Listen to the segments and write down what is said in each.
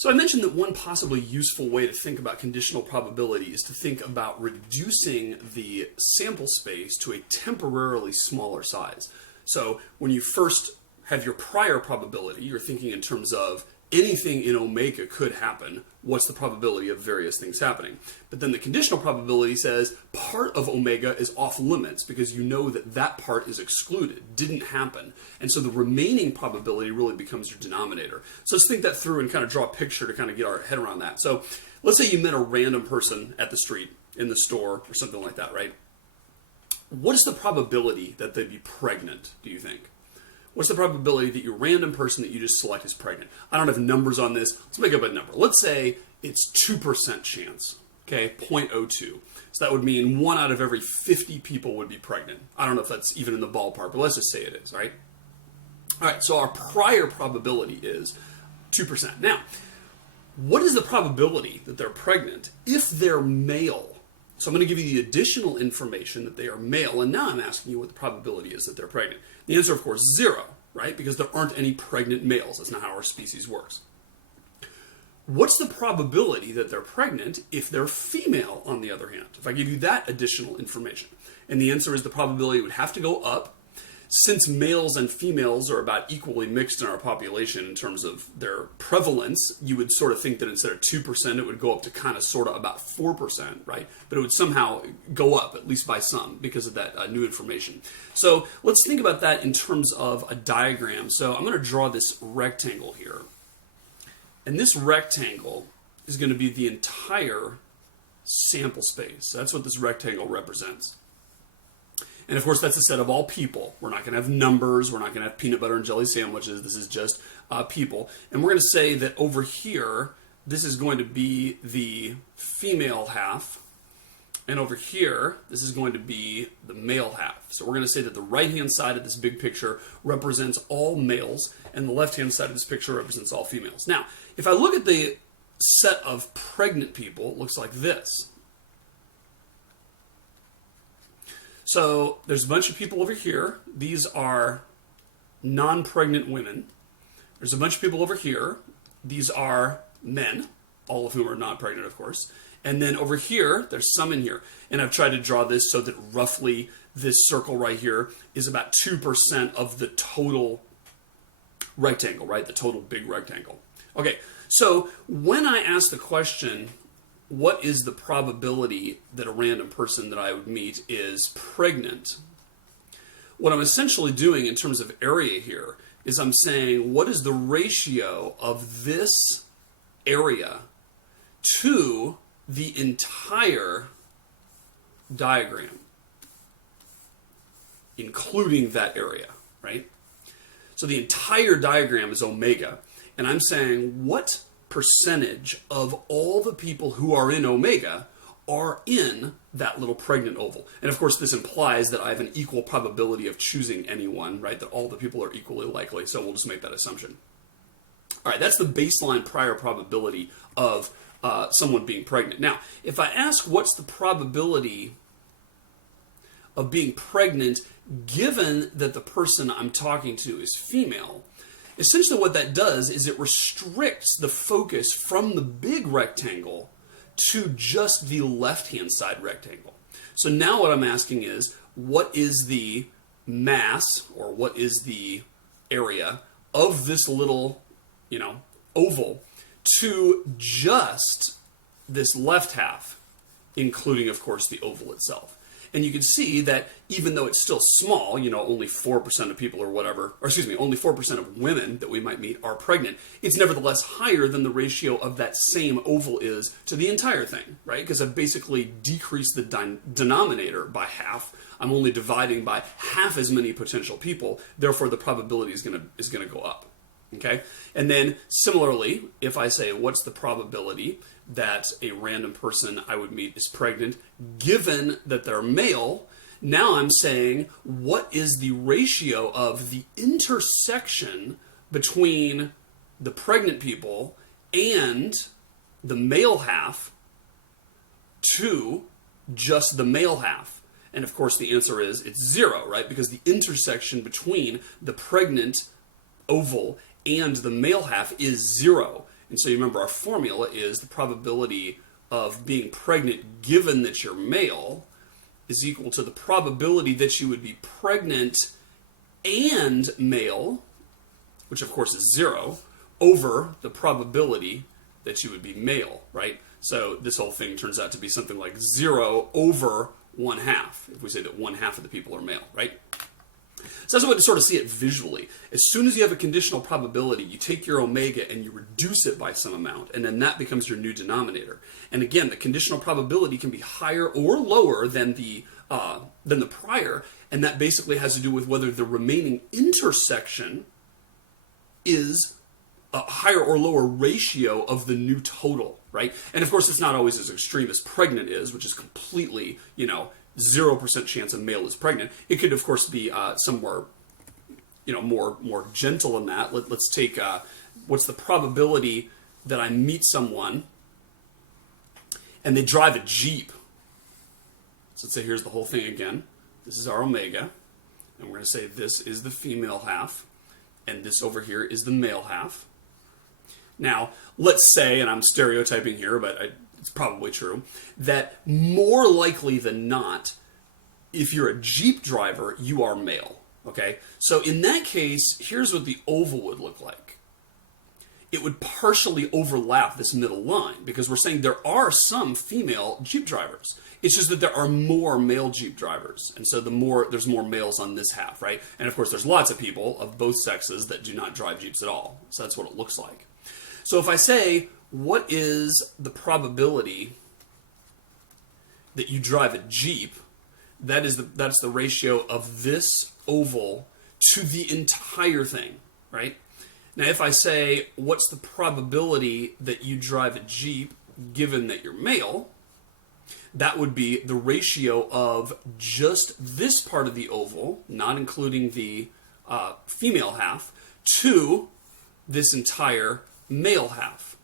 So I mentioned that one possibly useful way to think about conditional probability is to think about reducing the sample space to a temporarily smaller size. So when you first have your prior probability, you're thinking in terms of anything in omega could happen. What's the probability of various things happening? But then the conditional probability says part of omega is off limits because you know that that part is excluded, didn't happen. And so the remaining probability really becomes your denominator. So let's think that through and kind of draw a picture to kind of get our head around that. So let's say you met a random person at the street, in the store, or something like that, right? What is the probability that they'd be pregnant, do you think? What's the probability that your random person that you just select is pregnant? I don't have numbers on this. Let's make up a number. Let's say it's 2% chance, okay, 0.02. So that would mean 1 out of every 50 people would be pregnant. I don't know if that's even in the ballpark, but let's just say it is, right? All right, so our prior probability is 2%. Now, what is the probability that they're pregnant if they're male? So I'm going to give you the additional information that they are male, and now I'm asking you what the probability is that they're pregnant. The answer, of course, is 0, right? Because there aren't any pregnant males. That's not how our species works. What's the probability that they're pregnant if they're female, on the other hand? If I give you that additional information. And the answer is the probability would have to go up. Since males and females are about equally mixed in our population in terms of their prevalence, you would sort of think that instead of 2%, it would go up to kind of sort of about 4%, right? But it would somehow go up, at least by some, because of that new information. So let's think about that in terms of a diagram. So I'm going to draw this rectangle here. And this rectangle is going to be the entire sample space. That's what this rectangle represents. And of course, that's a set of all people. We're not going to have numbers. We're not going to have peanut butter and jelly sandwiches. This is just people. And we're going to say that over here, this is going to be the female half. And over here, this is going to be the male half. So we're going to say that the right-hand side of this big picture represents all males, and the left-hand side of this picture represents all females. Now, if I look at the set of pregnant people, it looks like this. So there's a bunch of people over here. These are non-pregnant women. There's a bunch of people over here. These are men, all of whom are not pregnant, of course. And then over here, there's some in here. And I've tried to draw this so that roughly this circle right here is about 2% of the total rectangle, right? The total big rectangle. Okay, so when I ask the question, what is the probability that a random person that I would meet is pregnant? What I'm essentially doing in terms of area here is I'm saying, what is the ratio of this area to the entire diagram, including that area, right? So the entire diagram is omega, and I'm saying, what percentage of all the people who are in omega are in that little pregnant oval? And of course, this implies that I have an equal probability of choosing anyone, right? That all the people are equally likely. So we'll just make that assumption. All right, that's the baseline prior probability of someone being pregnant. Now, if I ask what's the probability of being pregnant given that the person I'm talking to is female, essentially what that does is it restricts the focus from the big rectangle to just the left-hand side rectangle. So now what I'm asking is, what is the mass, or what is the area of this little, oval to just this left half, including, of course, the oval itself. And you can see that even though it's still small, only 4% of people or whatever, or excuse me, only 4% of women that we might meet are pregnant, it's nevertheless higher than the ratio of that same oval is to the entire thing, right? Because I've basically decreased the denominator by half. I'm only dividing by half as many potential people, therefore the probability is going to go up. Okay? And then similarly, if I say what's the probability that a random person I would meet is pregnant, given that they're male, now I'm saying what is the ratio of the intersection between the pregnant people and the male half to just the male half. And of course the answer is it's 0, right? Because the intersection between the pregnant oval and the male half is 0. And so you remember our formula is the probability of being pregnant given that you're male is equal to the probability that you would be pregnant and male, which of course is 0, over the probability that you would be male, right? So this whole thing turns out to be something like 0 over 1/2, if we say that 1/2 of the people are male, right? So that's a way to sort of see it visually. As soon as you have a conditional probability, you take your omega and you reduce it by some amount, and then that becomes your new denominator. And again, the conditional probability can be higher or lower than the prior, and that basically has to do with whether the remaining intersection is a higher or lower ratio of the new total, right? And of course, it's not always as extreme as pregnant is, which is completely, 0% chance a male is pregnant. It could, of course, be somewhere, more gentle than that. Let's take what's the probability that I meet someone and they drive a Jeep. So let's say here's the whole thing again. This is our omega, and we're going to say this is the female half, and this over here is the male half. Now, let's say, and I'm stereotyping here, but it's probably true, that more likely than not, if you're a Jeep driver, you are male. Okay? So in that case, here's what the oval would look like. It would partially overlap this middle line, because we're saying there are some female Jeep drivers. It's just that there are more male Jeep drivers. And so there's more males on this half, right? And of course, there's lots of people of both sexes that do not drive Jeeps at all. So that's what it looks like. So if I say, what is the probability that you drive a Jeep? That's the ratio of this oval to the entire thing, right? Now, if I say, what's the probability that you drive a Jeep given that you're male? That would be the ratio of just this part of the oval, not including the female half, to this entire male half,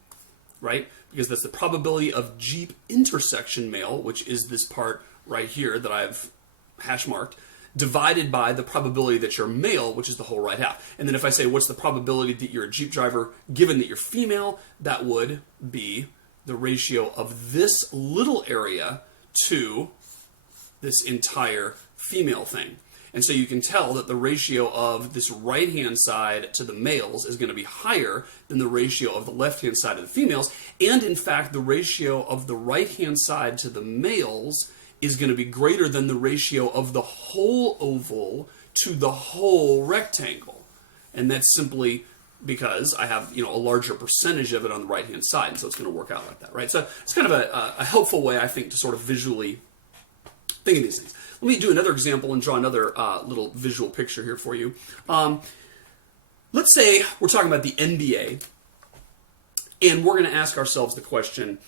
right? Because that's the probability of Jeep intersection male, which is this part right here that I've hash marked, divided by the probability that you're male, which is the whole right half. And then if I say, what's the probability that you're a Jeep driver given that you're female, that would be the ratio of this little area to this entire female thing. And so you can tell that the ratio of this right-hand side to the males is going to be higher than the ratio of the left-hand side of the females. And in fact, the ratio of the right-hand side to the males is going to be greater than the ratio of the whole oval to the whole rectangle. And that's simply because I have a larger percentage of it on the right-hand side, and so it's going to work out like that, right? So it's kind of a helpful way, I think, to sort of visually think of these things. Let me do another example and draw another little visual picture here for you. Let's say we're talking about the NBA, and we're going to ask ourselves the question,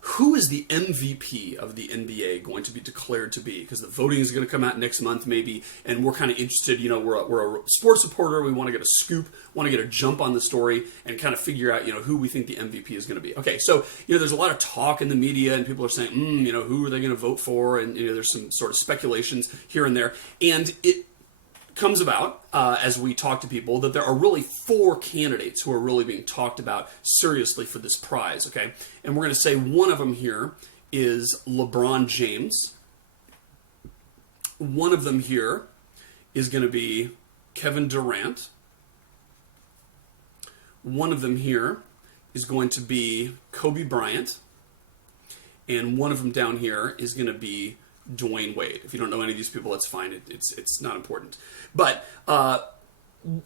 who is the MVP of the NBA going to be declared to be? Because the voting is going to come out next month, maybe, and we're kind of interested. We're a sports reporter. We want to get a scoop, want to get a jump on the story, and kind of figure out, who we think the MVP is going to be. Okay, so there's a lot of talk in the media, and people are saying, who are they going to vote for? And there's some sort of speculations here and there, and it comes about, as we talk to people, that there are really 4 candidates who are really being talked about seriously for this prize, okay? And we're going to say one of them here is LeBron James. One of them here is going to be Kevin Durant. One of them here is going to be Kobe Bryant. And one of them down here is going to be Dwayne Wade. If you don't know any of these people, that's fine. It's not important. But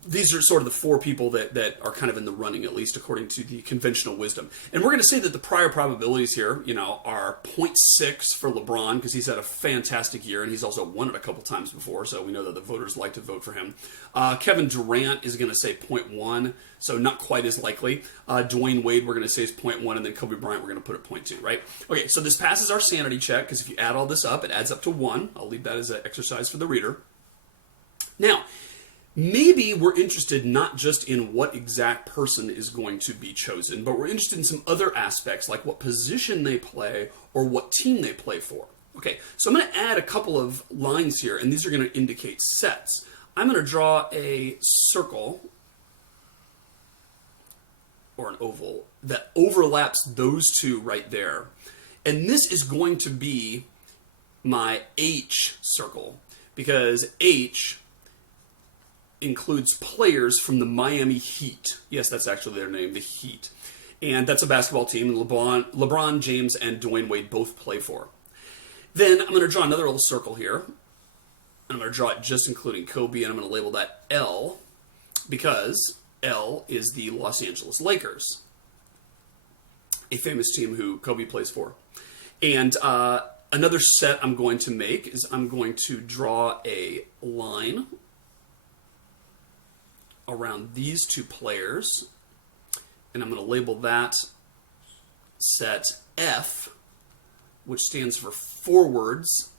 these are sort of the 4 people that are kind of in the running, at least according to the conventional wisdom. And we're going to say that the prior probabilities here, are 0.6 for LeBron, because he's had a fantastic year, and he's also won it a couple times before, so we know that the voters like to vote for him. Kevin Durant is going to say 0.1, so not quite as likely. Dwayne Wade, we're going to say is 0.1, and then Kobe Bryant, we're going to put at 0.2, right? Okay, so this passes our sanity check, because if you add all this up, it adds up to 1. I'll leave that as an exercise for the reader. Now, maybe we're interested not just in what exact person is going to be chosen, but we're interested in some other aspects, like what position they play or what team they play for. Okay, so I'm going to add a couple of lines here, and these are going to indicate sets. I'm going to draw a circle or an oval, that overlaps those two right there. And this is going to be my H circle, because H includes players from the Miami Heat. Yes, that's actually their name, the Heat. And that's a basketball team, and LeBron James and Dwayne Wade both play for. Then I'm going to draw another little circle here. I'm going to draw it just including Kobe, and I'm going to label that L, because L is the Los Angeles Lakers, a famous team who Kobe plays for. And another set I'm going to make is I'm going to draw a line around these two players, and I'm going to label that set F, which stands for forwards.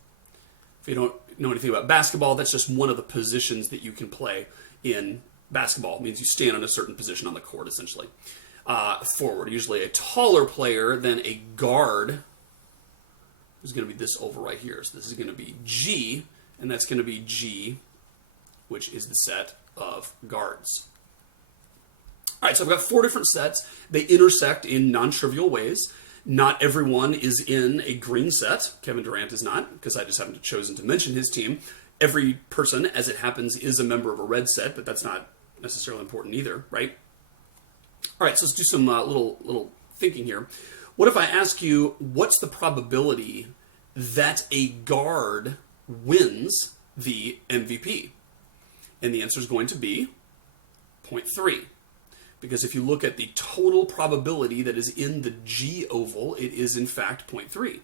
If you don't know anything about basketball, that's just one of the positions that you can play in basketball. It means you stand on a certain position on the court, essentially. Forward, usually a taller player than a guard, is going to be this oval right here. So this is going to be G, and that's going to be G, which is the set of guards. All right, so I've got 4 different sets. They intersect in non-trivial ways. Not everyone is in a green set. Kevin Durant is not, because I just happen to have chosen to mention his team. Every person, as it happens, is a member of a red set, but that's not necessarily important either, right? All right, so let's do some little thinking here. What if I ask you, what's the probability that a guard wins the MVP? And the answer is going to be 0.3. Because if you look at the total probability that is in the G oval, it is in fact 0.3.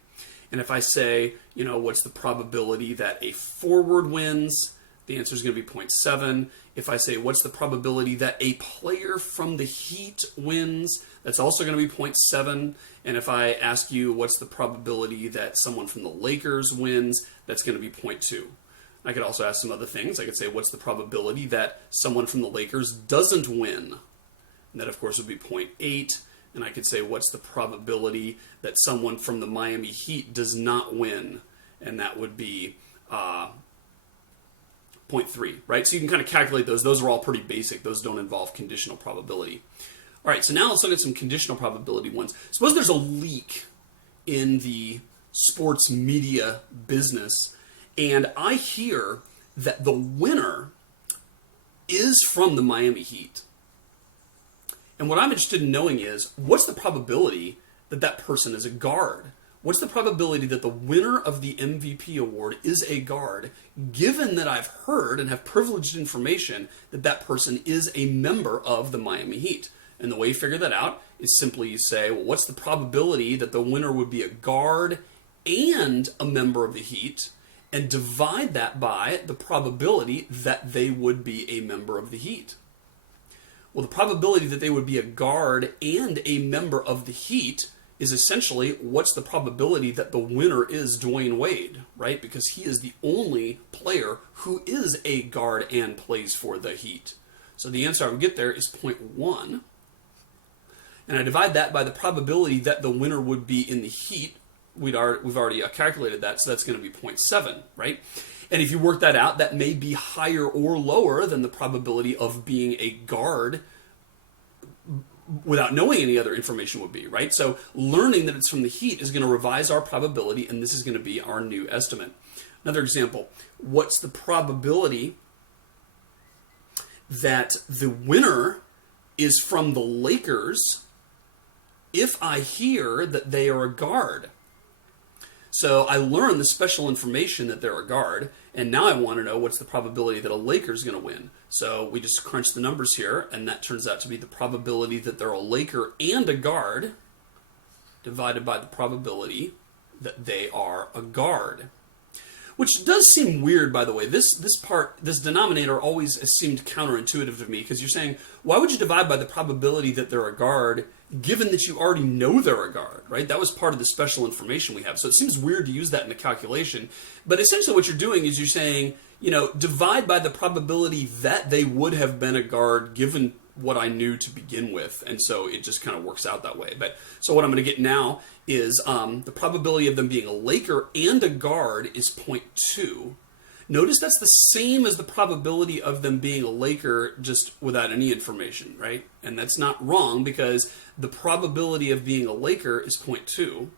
And if I say, what's the probability that a forward wins, the answer is going to be 0.7. If I say, what's the probability that a player from the Heat wins, that's also going to be 0.7. And if I ask you, what's the probability that someone from the Lakers wins, that's going to be 0.2. I could also ask some other things. I could say, what's the probability that someone from the Lakers doesn't win? And that, of course, would be 0.8. And I could say, what's the probability that someone from the Miami Heat does not win? And that would be 0.3, right? So you can kind of calculate those. Those are all pretty basic. Those don't involve conditional probability. All right, so now let's look at some conditional probability ones. Suppose there's a leak in the sports media business, and I hear that the winner is from the Miami Heat. And what I'm interested in knowing is, what's the probability that that person is a guard? What's the probability that the winner of the MVP award is a guard, given that I've heard and have privileged information that that person is a member of the Miami Heat? And the way you figure that out is simply you say, well, what's the probability that the winner would be a guard and a member of the Heat, and divide that by the probability that they would be a member of the Heat. Well, the probability that they would be a guard and a member of the Heat is essentially what's the probability that the winner is Dwayne Wade, right? Because he is the only player who is a guard and plays for the Heat. So the answer I would get there is 0.1. And I divide that by the probability that the winner would be in the Heat. We've already calculated that, so that's going to be 0.7, right? And if you work that out, that may be higher or lower than the probability of being a guard without knowing any other information would be, right? So learning that it's from the Heat is going to revise our probability, and this is going to be our new estimate. Another example, what's the probability that the winner is from the Lakers if I hear that they are a guard? So I learned the special information that they're a guard, and now I want to know what's the probability that a Laker is going to win. So we just crunch the numbers here, and that turns out to be the probability that they're a Laker and a guard divided by the probability that they are a guard. Which does seem weird, by the way. This denominator always has seemed counterintuitive to me, because you're saying, why would you divide by the probability that they're a guard given that you already know they're a guard, right? That was part of the special information we have. So it seems weird to use that in a calculation. But essentially what you're doing is you're saying, divide by the probability that they would have been a guard given what I knew to begin with. And so it just kind of works out that way. But so what I'm going to get now is the probability of them being a Laker and a guard is 0.2. Notice that's the same as the probability of them being a Laker just without any information, right? And that's not wrong because the probability of being a Laker is 0.2.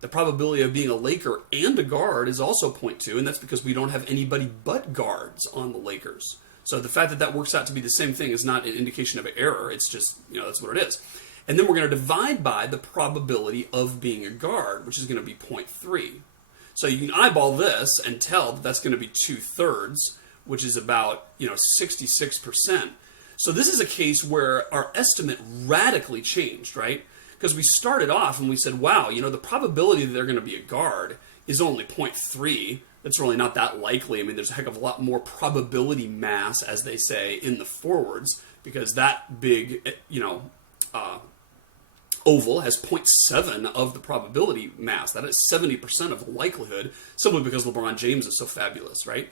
The probability of being a Laker and a guard is also 0.2, and that's because we don't have anybody but guards on the Lakers. So the fact that that works out to be the same thing is not an indication of error. It's just, that's what it is. And then we're going to divide by the probability of being a guard, which is going to be 0.3. So you can eyeball this and tell that that's going to be 2/3, which is about 66%. So this is a case where our estimate radically changed, right? Because we started off and we said, wow, the probability that they're going to be a guard is only 0.3. That's really not that likely. I mean, there's a heck of a lot more probability mass, as they say, in the forwards, because that big, oval has 0.7 of the probability mass. That is 70% of likelihood, simply because LeBron James is so fabulous, right?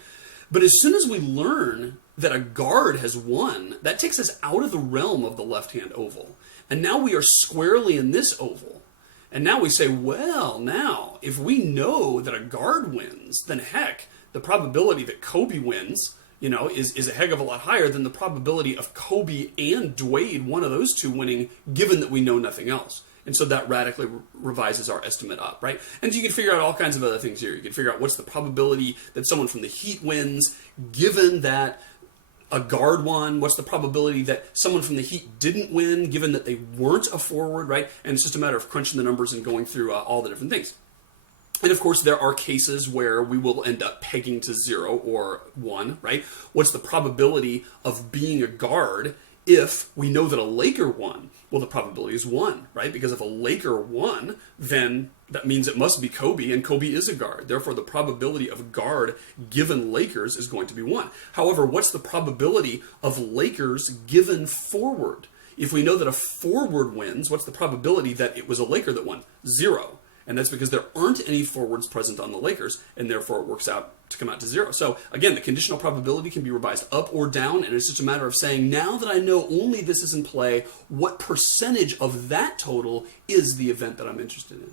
But as soon as we learn that a guard has won, that takes us out of the realm of the left-hand oval. And now we are squarely in this oval. And now we say, well, now, if we know that a guard wins, then heck, the probability that Kobe wins, is a heck of a lot higher than the probability of Kobe and Dwayne, one of those two, winning, given that we know nothing else. And so that radically revises our estimate up, right? And you can figure out all kinds of other things here. You can figure out what's the probability that someone from the Heat wins, given that a guard won. What's the probability that someone from the Heat didn't win, given that they weren't a forward, right? And it's just a matter of crunching the numbers and going through all the different things. And of course, there are cases where we will end up pegging to 0 or 1, right? What's the probability of being a guard if we know that a Laker won? Well, the probability is 1, right? Because if a Laker won, then that means it must be Kobe, and Kobe is a guard. Therefore, the probability of a guard given Lakers is going to be 1. However, what's the probability of Lakers given forward? If we know that a forward wins, what's the probability that it was a Laker that won? 0. And that's because there aren't any forwards present on the Lakers, and therefore it works out to come out to 0. So again, the conditional probability can be revised up or down, and it's just a matter of saying, now that I know only this is in play, what percentage of that total is the event that I'm interested in?